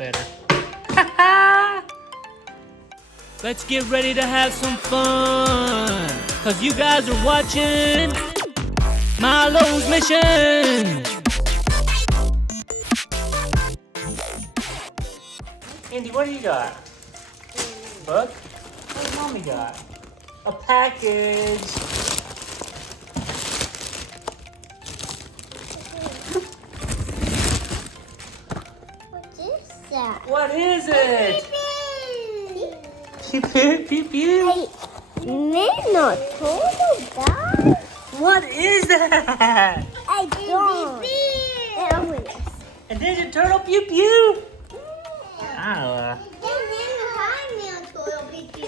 better. Let's get ready to have some fun, cause you guys are watching Milo's Mission. Indy, what do you got? Book? What mommy got? A package. That? What is it? Pew pew pew pew. Not total that. What is that? I don't. A Ninja Turtle pew pew. I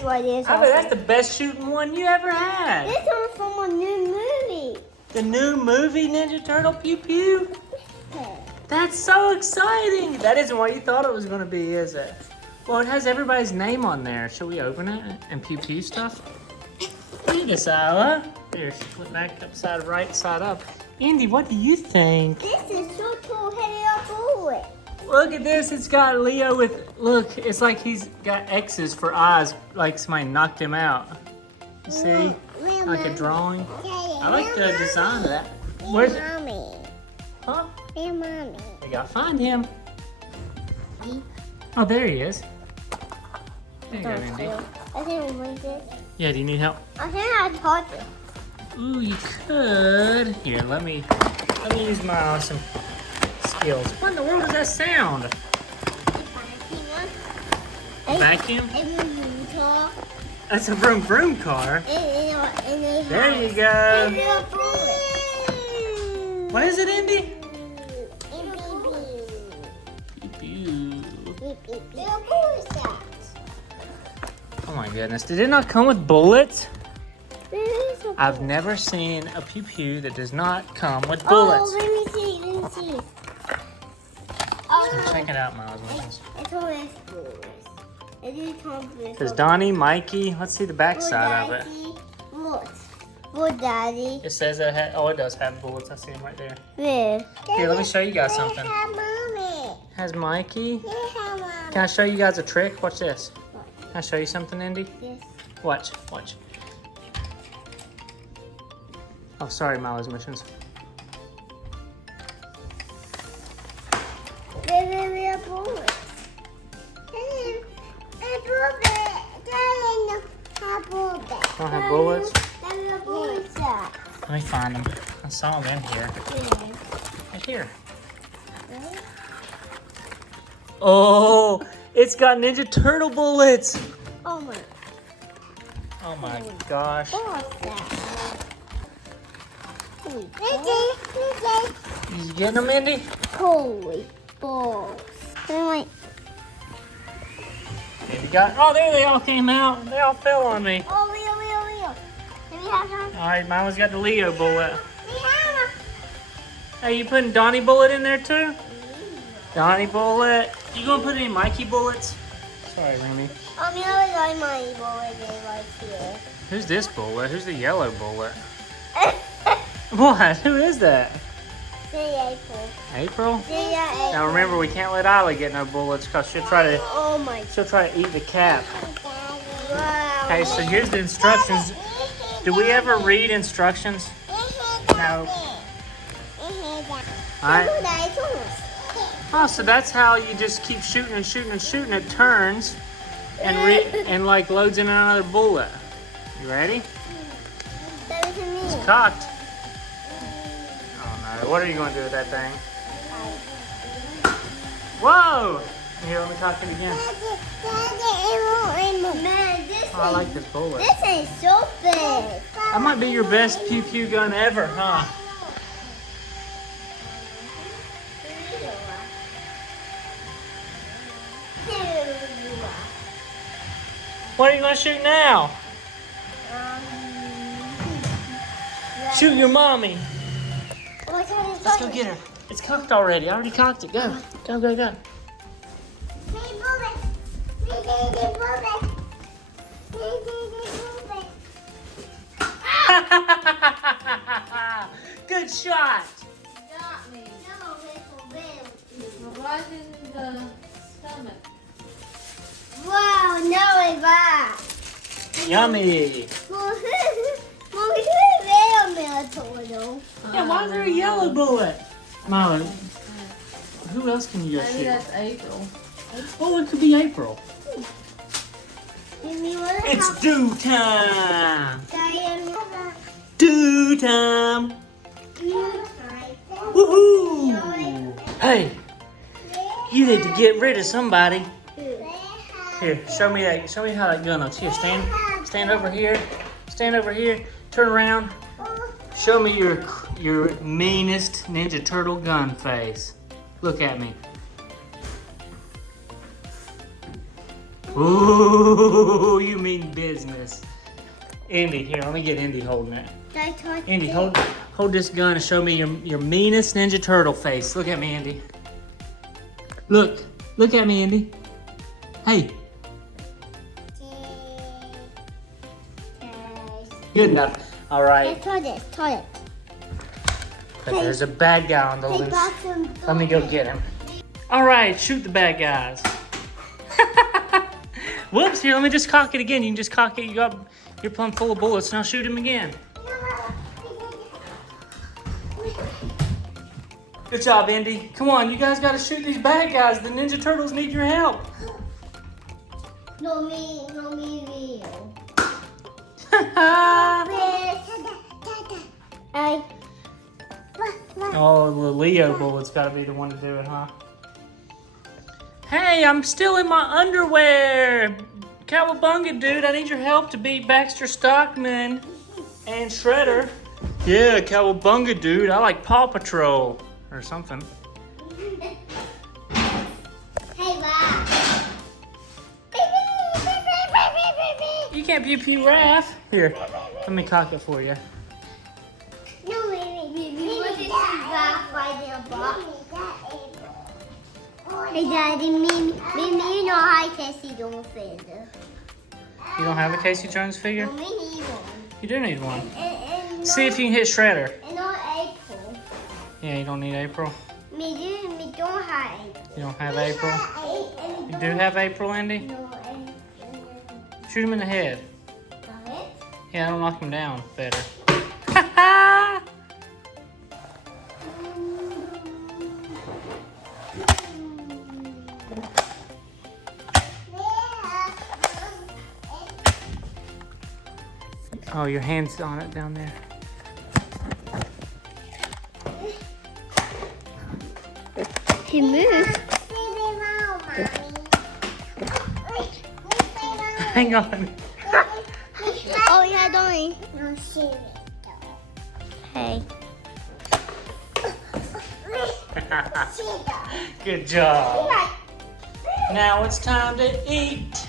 bet that's the best shooting one you ever had. This one's from a new movie. The new movie Ninja Turtle pew pew. That's so exciting! That isn't what you thought it was going to be, is it? Well, it has everybody's name on there. Should we open it and pew pew stuff? Look at Isla. Here, flip back upside, right side up. Indy, what do you think? This is so cool. Headed up forward. Look at this. It's got Leo with, look, it's like he's got X's for eyes, like somebody knocked him out. You see? Like a drawing. I like the design of that. Where's it? Mommy. Huh? Hey, Mommy. We gotta find him. Oh, there he is. There you go, Indy. I think we did. Yeah, do you need help? I think I taught you. Ooh, you could. Here, let me use my awesome skills. What in the world is that sound? Vacuum? That's a vroom vroom car. There you go. What is it, Indy? Oh my goodness, did it not come with bullets? I've never seen a pew pew that does not come with bullets. Oh, let me see. So check it out, Miles. It's always bullets. It says Donnie, Mikey. Let's see the back side of it. What, Daddy? It says it it does have bullets. I see them right there. Where? Here, let me show you guys something. Mommy. It has Mikey. Mommy. Can I show you guys a trick? Watch this. Can I show you something, Indy? Yes. Watch. Oh, sorry, Milo's Missions. They're bullets. Don't have bullets? Bullets. Let me find them. I saw them in here. Right here. Oh, it's got Ninja Turtle bullets. Oh my. Oh my gosh. What's that? You getting them, Indy? Holy balls. Wait. Indy got. Oh, there they all came out. They all fell on me. Oh, Leo. Can we have some? All right, Milo's got the Leo bullet. We have Hey, you putting Donnie bullet in there too? Donnie bullet. You gonna put any Mikey bullets? Sorry, Remy. You know like my bullet right here. Who's this bullet? Who's the yellow bullet? What? Who is that? Say April. April? Yeah, April. Now remember, we can't let Isla get no bullets because she'll try to eat the cap. Wow. Okay, so here's the instructions. Do we ever read instructions? No. Alright. Oh, so that's how you just keep shooting and shooting and shooting. It turns and like loads in another bullet. You ready? It's cocked. Oh no, what are you going to do with that thing? Whoa! Here, let me cock it again. Man, Oh, I like this bullet. this is so big. That might be your best pew pew gun ever, huh? What are you going to shoot now? Shoot your mommy. Let's go get her. It's cocked already. I already cocked it. Go. Go, go, go. Good shot. Got me. Why didn't the stuff Wow, now it's back. Yummy. Mom, turtle. Yeah, why is there a yellow bullet? Milo, who else can you go Maybe shoot? that's April. Oh, it could be April. It's It's do time. Diane. Do time. Woohoo! Hey, you need to get rid of somebody. Here, show me that. Show me how that gun looks. Here, stand over here. Stand over here. Turn around. Show me your meanest Ninja Turtle gun face. Look at me. Ooh, you mean business. Indy, here, let me get Indy holding it. Indy, hold this gun and show me your meanest Ninja Turtle face. Look at me, Indy. Look at me, Indy. Hey. Good enough. All right. Toilet. But there's a bad guy on the loose. Let me go get him. All right, shoot the bad guys. Whoops! Here, let me just cock it again. You can just cock it. You're plumb full of bullets. Now shoot him again. Good job, Indy. Come on, you guys got to shoot these bad guys. The Ninja Turtles need your help. No me, Leo. Oh, the Leo bullet's got to be the one to do it, huh? Hey, I'm still in my underwear. Cowabunga, dude, I need your help to beat Baxter Stockman and Shredder. Yeah, Cowabunga, dude. I like Paw Patrol or something. Hey, Bob. You can't pew pew Raph. Here, let me cock it for you. No, baby. What is that right there, Bob? Hey, Daddy, me, you know how Casey don't fit. You don't have a Casey Jones figure? No, me need one. You do need one. And See if you can hit Shredder. And not April. Yeah, you don't need April. Me don't have April. You don't have April. You do have April, Andy? No, Shoot him in the head. got it? Yeah, that'll knock him down better. Oh, your hand's on it down there. He moved. Hang on. Oh, yeah, don't. No, hey. Good job. Now it's time to eat.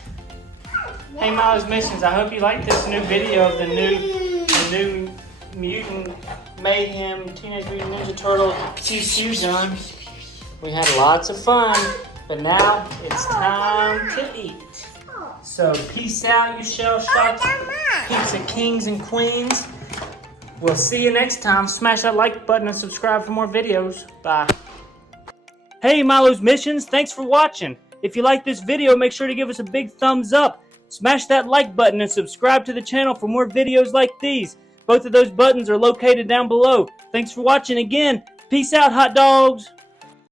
Hey, Milo's Missions, I hope you like this new video of the new Mutant Mayhem Teenage Mutant Ninja Turtle TCU gun. We had lots of fun, but now it's time to eat. So peace out, you shell shocked pizza kings and queens. We'll see you next time. Smash that like button and subscribe for more videos. Bye. Hey, Milo's Missions, thanks for watching. If you like this video, make sure to give us a big thumbs up. Smash that like button and subscribe to the channel for more videos like these. Both of those buttons are located down below. Thanks for watching again. Peace out, hot dogs.